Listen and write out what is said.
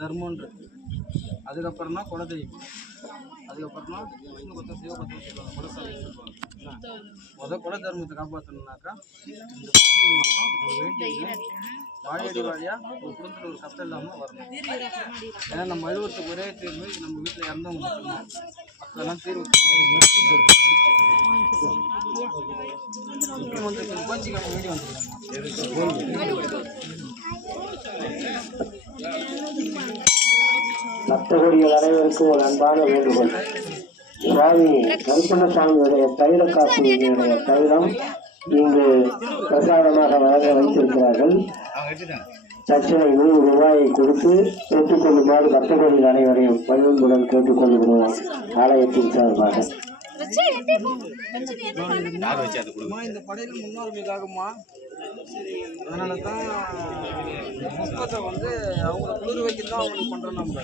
தர்மன்றது. அதுக்கப்புறம் தான் குலதெய்வம். அதுக்கப்புறம் தான் விஷ்ணு பத்தம் சிவபத்தம் சொல்லுவாங்க, குலசாமி சொல்லுவாங்க. குல தர்மத்தை காப்பாற்றணுன்னாக்கா இந்த பூஜை மட்டும் ஒரு வேண்டிய வாழையடி வாழியா ஒரு குடும்பத்தில் ஒரு கஷ்டம் இல்லாமல் வரணும். ஏன்னா நம்ம அழுவத்துக்கு ஒரே தீர்வு நம்ம வீட்டில் இறந்தவங்க மட்டும்தான். அதெல்லாம் தீர்வு வந்து கோச்சிக்காம வீடியோ வந்துருக்காங்க. பக்தகோடிகள் அனைவருக்கும் ஒரு அன்பான வேண்டுகோள். சுவாமி கருப்பண்ணசாமியுடைய தைல காப்பினுடைய தைலம் இங்கு பிரசாதமாக வழங்க வைத்திருக்கிறார்கள். தட்சணை 100 ரூபாயை கொடுத்து பெற்றுக்கொள்ளுமாறு பக்தகோடிகள் அனைவரையும் பணிவுடன் கேட்டுக்கொள்கிறோம். ஆலயத்தின் சார்பாக இந்த படையில முன்னோர்களுக்காகமா, அதனாலதான் புஷ்பத்தை வந்து அவங்களை குளிர் வைக்க தான் அவங்களுக்கு பண்றோம் நம்ம.